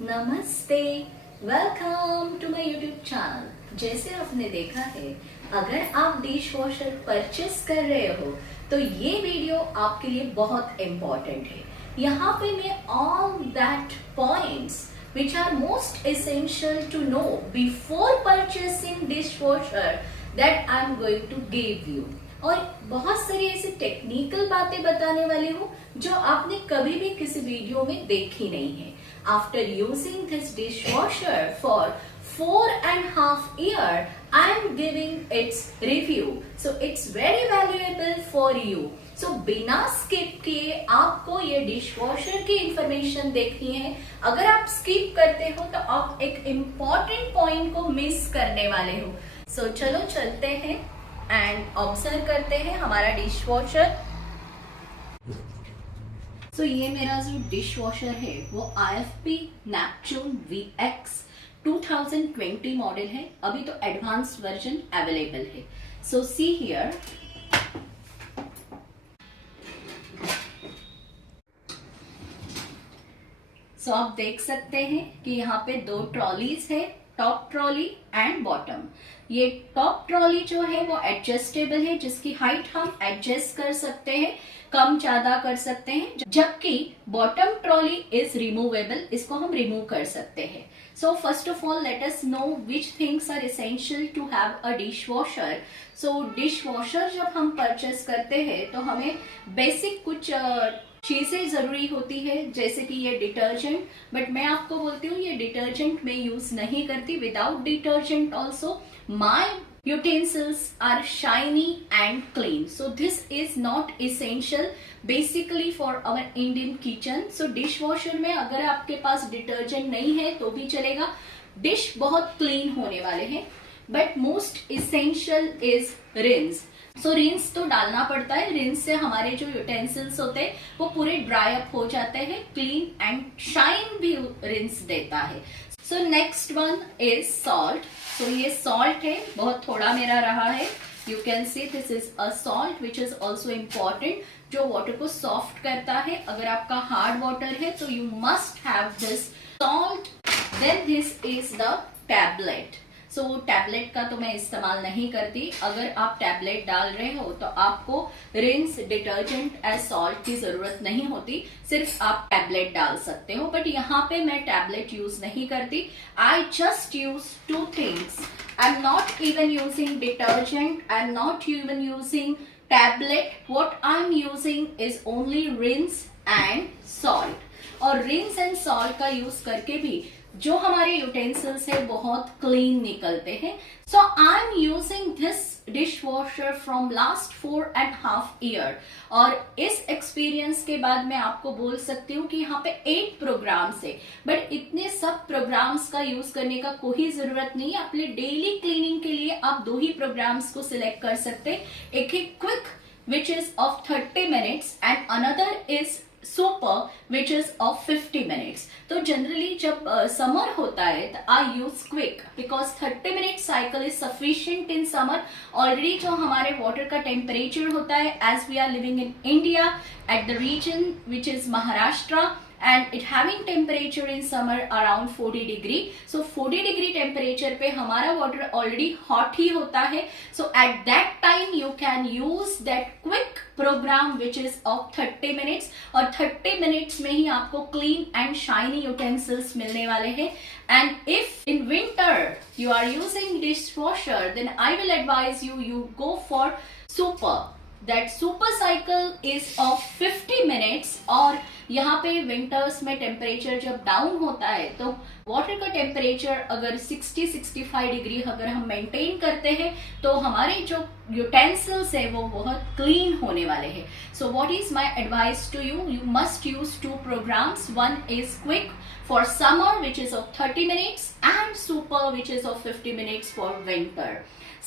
नमस्ते, welcome to my YouTube channel. जैसे आपने देखा है, अगर आप डिश वॉशर परचेस कर रहे हो तो ये वीडियो आपके लिए बहुत इम्पोर्टेंट है। यहाँ पे मैं all that points which are most essential to know before purchasing dishwasher that I am going to give you। और बहुत सारी ऐसी टेक्निकल बातें बताने वाली हूँ जो आपने कभी भी किसी वीडियो में देखी नहीं है। After using this dishwasher for 4.5 years, I am giving its review, so it's very valuable for you। So बिना स्किप किए आपको ये डिशवॉशर की इंफॉर्मेशन देखनी है। अगर आप स्किप करते हो तो आप एक इम्पॉर्टेंट पॉइंट को मिस करने वाले हो। So चलो चलते हैं एंड ऑब्जर्व करते हैं हमारा डिशवॉशर। So ये मेरा जो डिशवॉशर है वो IFP Neptune VX 2020 मॉडल है। अभी तो एडवांस वर्जन अवेलेबल है। सो सी हियर, सो आप देख सकते हैं कि यहाँ पे दो ट्रॉलीज है, टॉप ट्रॉली एंड बॉटम। ये टॉप ट्रॉली जो है वो एडजस्टेबल है, जिसकी हाइट हम एडजस्ट कर सकते हैं, कम ज्यादा कर सकते हैं। जबकि बॉटम ट्रॉली इज रिमूवेबल, इसको हम रिमूव कर सकते हैं। So first of all let us know which things are essential to have a dish washer. So dish washer जब हम परचेस करते हैं तो हमें बेसिक कुछ चीजें जरूरी होती है, जैसे कि ये डिटर्जेंट। बट मैं आपको बोलती हूँ ये डिटर्जेंट मैं यूज नहीं करती। Without detergent also my utensils are shiny and clean, so this is not essential basically for our Indian kitchen। so dishwasher में अगर आपके पास डिटर्जेंट नहीं है तो भी चलेगा, डिश बहुत क्लीन होने वाले हैं। But most essential is rinse. So rinse तो डालना पड़ता है। रिंस से हमारे जो यूटेंसिल्स होते हैं वो पूरे ड्राई अप हो जाते हैं, क्लीन एंड शाइन भी रिंस देता है। So next one is salt. So ये सॉल्ट है, बहुत थोड़ा मेरा रहा है। You can see this is a salt which is also important, जो वाटर को सॉफ्ट करता है। अगर आपका हार्ड वाटर है तो you must have this salt. Then this is the tablet. So tablet का तो मैं इस्तेमाल नहीं करती। अगर आप टैबलेट डाल रहे हो तो आपको रिंस, डिटर्जेंट एज सॉल्ट की जरूरत नहीं होती, सिर्फ आप टैबलेट डाल सकते हो। बट यहाँ पे मैं टैबलेट यूज नहीं करती। I just use two things. I am not even using detergent, I am not even using tablet. What I am using is only rinse and salt. और रिंस एंड सॉल्ट का use करके भी जो हमारे utensils है बहुत clean निकलते हैं। So I am using this dish washer from last 4.5 years। और इस एक्सपीरियंस के बाद मैं आपको बोल सकती हूँ कि यहाँ पे 8 प्रोग्राम्स है। बट इतने सब प्रोग्राम्स का यूज करने का कोई जरूरत नहीं है। अपने डेली क्लीनिंग के लिए आप 2 ही प्रोग्राम्स को सिलेक्ट कर सकते हैं। एक है quick which is of 30 minutes and another is super which is of 50 minutes। तो जनरली जब समर होता है तो I use quick because 30 minute cycle is sufficient in summer. Already जो हमारे वाटर का टेम्परेचर होता है, as we are living in India at the region which is Maharashtra, and it having temperature in summer around 40 degree। so 40 degree temperature पे हमारा water already hot ही होता है। so at that time you can use that quick program which is of 30 minutes। और 30 minutes में ही आपको clean and shiny utensils मिलने वाले हैं। and if in winter you are using dishwasher, then I will advise you go for super। That super cycle is of 50 minutes। और यहाँ पे winters में टेम्परेचर जब डाउन होता है तो वाटर का टेम्परेचर अगर 60-65 डिग्री अगर हम मेंटेन करते हैं तो हमारे जो यूटेंसिल्स है वो बहुत क्लीन होने वाले हैं। So what is my advice to you, you must use 2 programs। One is quick for summer which is of 30 minutes and super which is of 50 minutes for winter।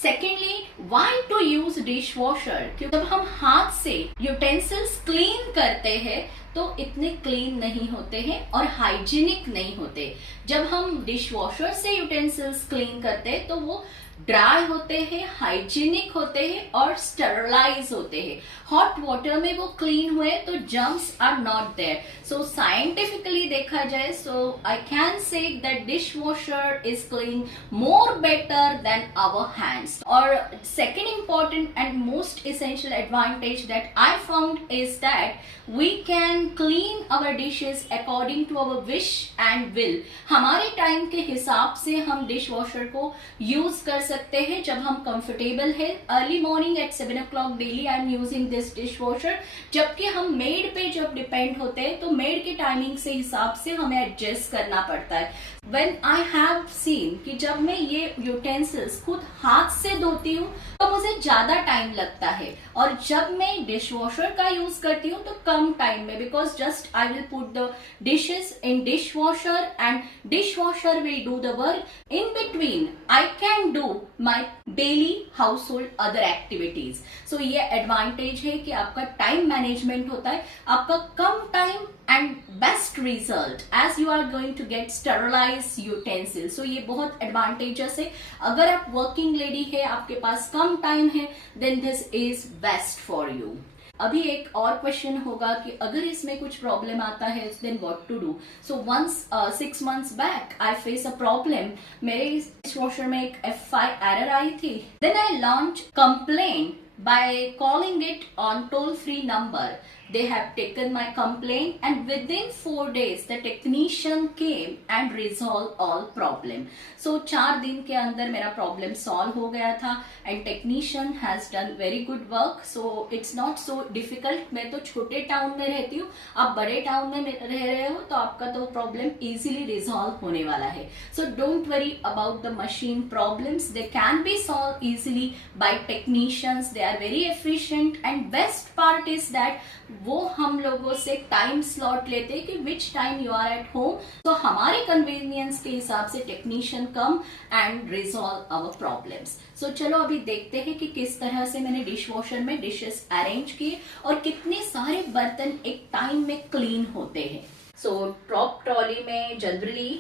Secondly, why to use dishwasher? क्योंकि जब हम हाथ से utensils clean करते हैं तो इतने clean नहीं होते हैं और हाइजीनिक नहीं होते। जब हम डिशवॉशर से यूटेंसिल्स क्लीन करते हैं तो वो ड्राई होते हैं, हाइजीनिक होते हैं और स्टरलाइज होते हैं। हॉट वाटर में वो क्लीन हुए तो germs are not there. So scientifically देखा जाए, so I can say that dishwasher is clean more better than our hands. और second important and most essential advantage that I found is that we can clean our dishes according to our wish and will। हमारे time के हिसाब से हम dish washer को use कर सकते हैं जब हम कंफर्टेबल है। Early morning at 7 o'clock daily I am using this dish washer. जबकि हम मेड पे जब डिपेंड होते हैं तो मेड के टाइमिंग से हिसाब से हमें एडजस्ट करना पड़ता है। When I have seen कि जब मैं ये यूटेंसिल्स खुद हाथ से धोती हूँ तो मुझे ज्यादा टाइम लगता है, और जब मैं डिश वॉशर का यूज करती हूँ तो कम टाइम में, because just I will put the dishes in dishwasher and dishwasher will do the work. In between I can do my daily household other activities. So ये advantage है कि आपका time management होता है, आपका कम time and best result as you are going to get sterilise utensil. So ये बहुत एडवांटेजेस है। अगर आप वर्किंग लेडी है, आपके पास कम टाइम है, then this is best for you. अभी एक और क्वेश्चन होगा कि अगर इसमें कुछ प्रॉब्लम आता है then what to do. So once 6 months back I face a problem. मेरे डिश वॉशर में एक F5 एरर आई थी। Then I launch complain by calling it on toll-free number. They have taken my complaint and within 4 days the technician came and resolved all problem. So 4 दिन के अंदर मेरा problem solve हो गया था and technician has done very good work. So it's not so difficult. मैं तो छोटे टाउन में रहती हूँ, आप बड़े टाउन में रह रहे हो तो आपका तो problem easily resolve होने वाला है। So don't worry about the machine problems. They can be solved easily by technicians. They are very efficient and best part is that वो हम लोगों से टाइम स्लॉट लेते हैं कि which time you are at home. तो हमारे convenience के हिसाब से technician come and resolve our problems. So चलो अभी देखते हैं कि किस तरह से मैंने डिश वॉशर में डिशेस अरेंज किए और कितने सारे बर्तन एक टाइम में क्लीन होते हैं। सो टॉप ट्रॉली में generally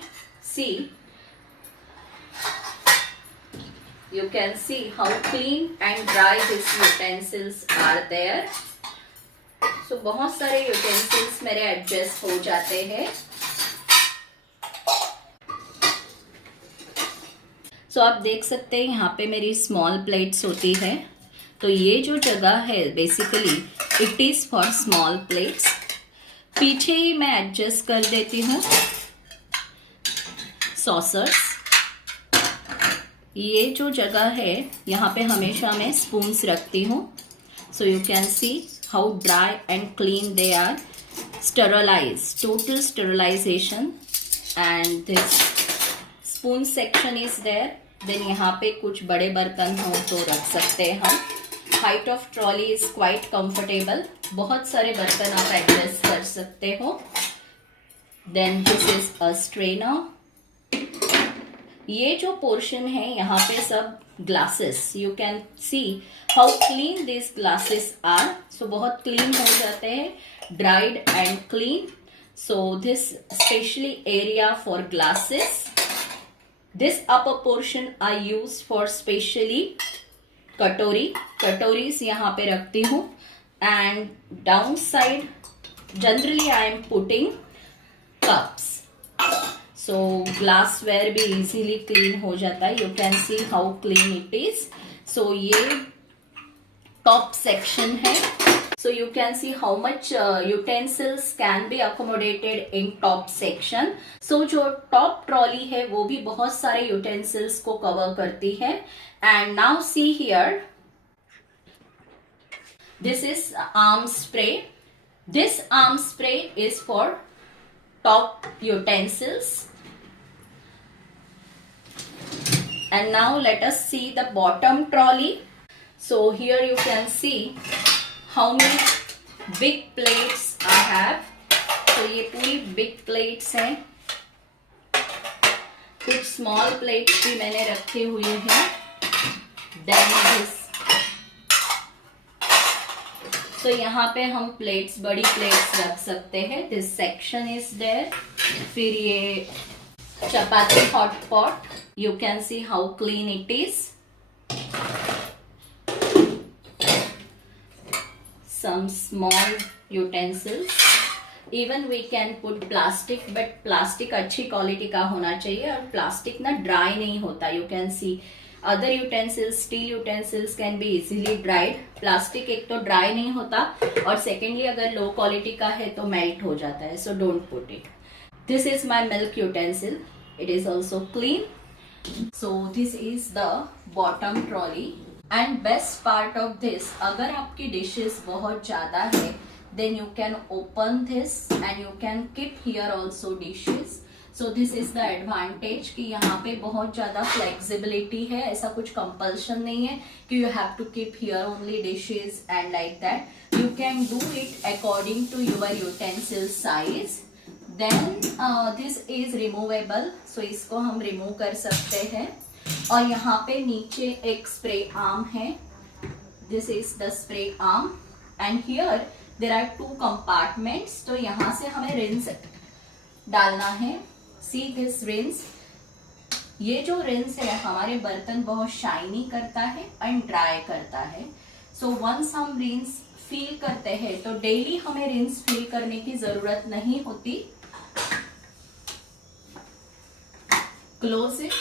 see you can see how clean and dry these utensils are there. So बहुत सारे utensils मेरे एडजस्ट हो जाते हैं। So आप देख सकते हैं यहाँ पे मेरी स्मॉल प्लेट्स होती है। तो ये जो जगह है basically it is for small plates. पीछे ही मैं एडजस्ट कर देती हूँ सॉसर्स। ये जो जगह है यहाँ पे हमेशा मैं स्पून्स रखती हूँ। So you can see how dry and clean they are, sterilise, total sterilisation and this spoon section is there. Then यहाँ पे कुछ बड़े बर्तन हो तो रख सकते हैं हम। Height of trolley is quite comfortable, बहुत सारे बर्तन आप एडजस्ट कर सकते हो। Then this is a strainer. ये जो पोर्शन है यहाँ पे सब glasses, you can see how clean this glasses are. So बहुत क्लीन हो जाते हैं, dried and clean. So this specially area for glasses. This upper portion I use for specially katori. कटोरीज यहाँ पे रखती हूँ and down side generally I am putting cups. So glassware भी इजीली क्लीन हो जाता है। You can see how clean it is. So ये टॉप सेक्शन है। So you can see how much utensils can be accommodated in top section. So जो top trolley है वो भी बहुत सारे यूटेंसिल्स को कवर करती है। And now see here, this is arm spray. This arm spray is for top utensils. And now let us see the bottom trolley. So here you can see how many big plates I have. So ये पूरी big plates हैं। कुछ small plates भी मैंने रखे हुए हैं। Then this तो यहाँ पे हम प्लेट्स, बड़ी प्लेट्स रख सकते हैं। This section is there. फिर ये chapati hot pot, you can see how clean it is. some small utensils. Even we can put plastic, but plastic अच्छी क्वालिटी का होना चाहिए और प्लास्टिक ना ड्राई नहीं होता. You can see other utensils, steel utensils can be easily dried. Plastic एक तो ड्राई नहीं होता और सेकेंडली अगर लो क्वालिटी का है तो मेल्ट हो जाता है. So don't put it. This is my milk utensil. It is also clean. So this is the bottom trolley. And best part of this, अगर आपकी dishes बहुत ज़्यादा है, then you can open this and you can keep here also dishes. So this is the advantage कि यहाँ पे बहुत ज़्यादा flexibility है. ऐसा कुछ compulsion नहीं है कि you have to keep here only dishes and like that. You can do it according to your utensil size. Then this is removable. So इसको हम remove कर सकते हैं. और यहाँ पे नीचे एक स्प्रे आर्म है. This is the spray arm and here there are 2 compartments. तो यहाँ से हमें रिंस डालना है. See this rinse. ये जो रिंस है हमारे बर्तन बहुत शाइनी करता है एंड ड्राई करता है. सो वंस हम रिंस फील करते हैं तो डेली हमें रिंस फील करने की जरूरत नहीं होती. Close it.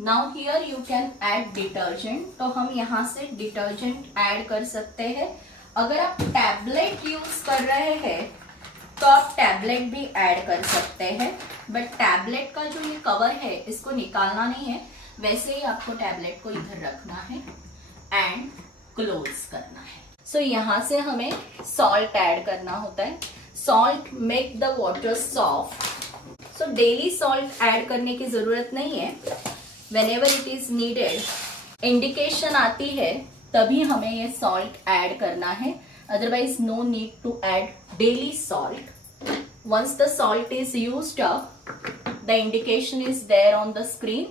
Now here you can add detergent. तो हम यहाँ से डिटर्जेंट ऐड कर सकते हैं. अगर आप टैबलेट यूज कर रहे हैं तो आप टैबलेट भी ऐड कर सकते हैं. बट टैबलेट का जो ये कवर है इसको निकालना नहीं है. वैसे ही आपको टैबलेट को इधर रखना है एंड क्लोज करना है. सो यहाँ से हमें सॉल्ट ऐड करना होता है. Salt make the water soft. So daily salt add करने की जरूरत नहीं है. Whenever it is needed, indication आती है तभी हमें ये सॉल्ट ऐड करना है. Otherwise no need to add daily salt. Once the salt is used up, the indication is there on the screen.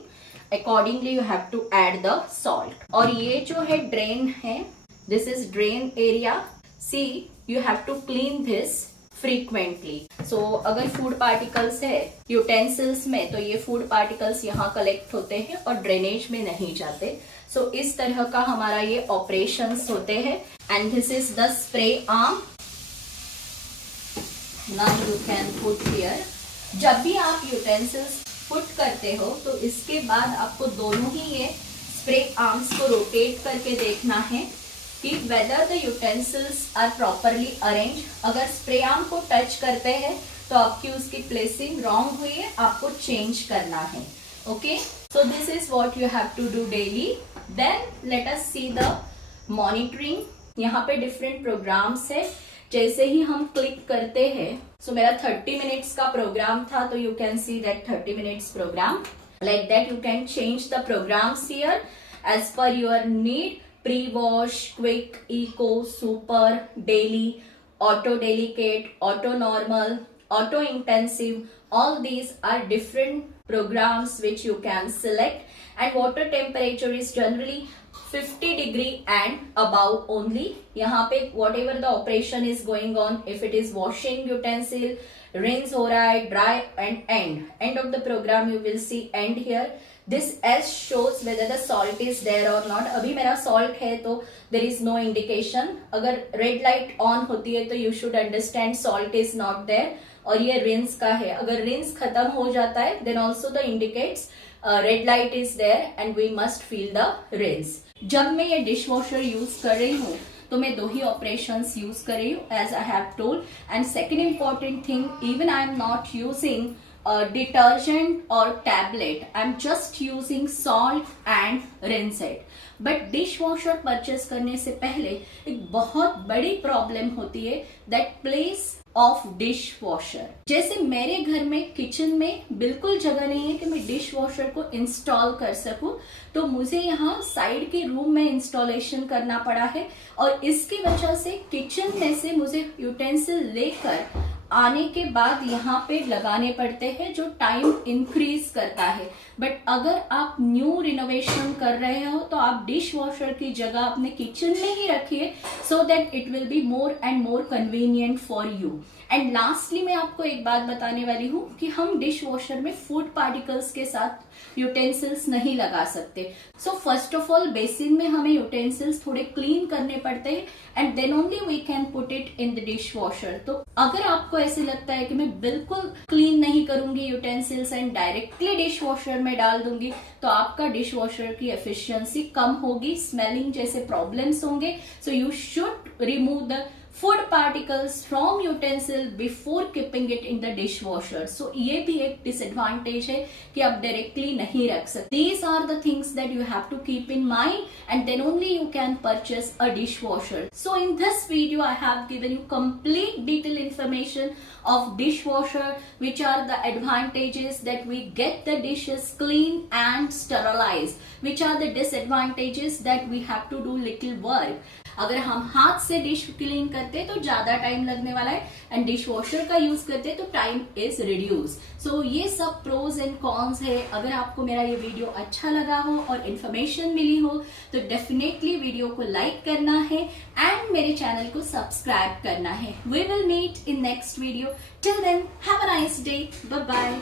Accordingly you have to add the salt. और ये जो है ड्रेन है, this is drain area. C you have to clean this frequently. So अगर food particles है utensils में तो ये फूड पार्टिकल्स यहाँ कलेक्ट होते हैं और ड्रेनेज में नहीं जाते. सो इस तरह का हमारा ये ऑपरेशंस होते हैं. And this is the spray arm. Now you can put here. जब भी आप यूटेंसिल्स पुट करते हो तो इसके बाद आपको दोनों ही ये स्प्रे आर्म्स को रोटेट करके देखना है कि whether the utensils are properly arrange. अगर स्प्रे आर्म को टच करते हैं तो आपकी उसकी प्लेसिंग रॉन्ग हुई है, आपको चेंज करना है. Okay, so this is what you have to do daily. Then let us see the monitoring. यहाँ पे डिफरेंट प्रोग्राम्स है. जैसे ही हम क्लिक करते हैं, सो मेरा 30 मिनट्स का प्रोग्राम था तो you can see that 30 minutes program. Like that you can change the programs here as per your need. Pre-wash, quick, eco, super, daily, auto delicate, auto normal, auto intensive. All these are different programs which you can select. And water temperature is generally 50 degree and above only. यहाँ पे whatever the operation is going on, if it is washing utensil, rinse हो रहा है, dry and end of the program you will see end here. This S shows whether the salt is there or not. अभी मेरा salt है तो there is no indication. अगर red light on होती है तो you should understand salt is not there. और ये rinse का है. अगर rinse खत्म हो जाता है then also the indicates red light is there and we must feel the rinse. जब मैं ये डिश वॉशर यूज कर रही हूँ तो मैं 2 ही ऑपरेशंस यूज कर रही हूँ as I have told. And second important thing, even I am not using detergent or tablet. I'm just using salt and rinse it. But dish washer purchase करने से पहले एक बहुत बड़ी प्रॉब्लम होती है, that place of dish washer. जैसे मेरे घर में किचन में बिल्कुल जगह नहीं है कि मैं डिश वॉशर को इंस्टॉल कर सकूं, तो मुझे यहाँ साइड के रूम में इंस्टॉलेशन करना पड़ा है. और इसकी वजह से किचन में से मुझे यूटेंसिल लेकर आने के बाद यहाँ पे लगाने पड़ते हैं, जो टाइम इंक्रीज करता है. बट अगर आप न्यू रिनोवेशन कर रहे हो तो आप डिश वॉशर की जगह अपने किचन में ही रखिए, so that it will be more and more convenient for you. And lastly मैं आपको एक बात बताने वाली हूँ कि हम डिश वॉशर में फूड पार्टिकल्स के साथ यूटेंसिल्स नहीं लगा सकते। So first of all basin में हमें यूटेंसिल्स थोड़े क्लीन करने पड़ते हैं and then only we can put it in the dish washer. तो अगर आपको ऐसे लगता है कि मैं बिल्कुल क्लीन नहीं करूंगी utensils and directly dish washer में डाल दूंगी, तो आपका डिश वॉशर की एफिशिएंसी कम होगी, स्मेलिंग जैसे प्रॉब्लम्स होंगे। So you should remove the food particles from utensil before keeping it in the dish washer. So ये भी एक डिसएडवांटेज है कि आप डायरेक्टली नहीं रख सकते। These are the things that you have to keep in mind and then only you can purchase a dish washer. So in this video I have given you complete detailed information of dishwasher, which are the advantages that we get the dishes clean and sterilized, which are the disadvantages that we have to do little work। अगर हम हाथ से dish clean करते तो ज्यादा time लगने वाला है एंड डिश वॉशर का यूज करते तो टाइम इज रिड्यूस। सो ये सब प्रोज एंड कॉन्स है। अगर आपको मेरा ये वीडियो अच्छा लगा हो और इन्फॉर्मेशन मिली हो तो डेफिनेटली वीडियो को लाइक करना है एंड मेरे चैनल को सब्सक्राइब करना है। We will meet in next video. Till then have a nice day. Bye bye.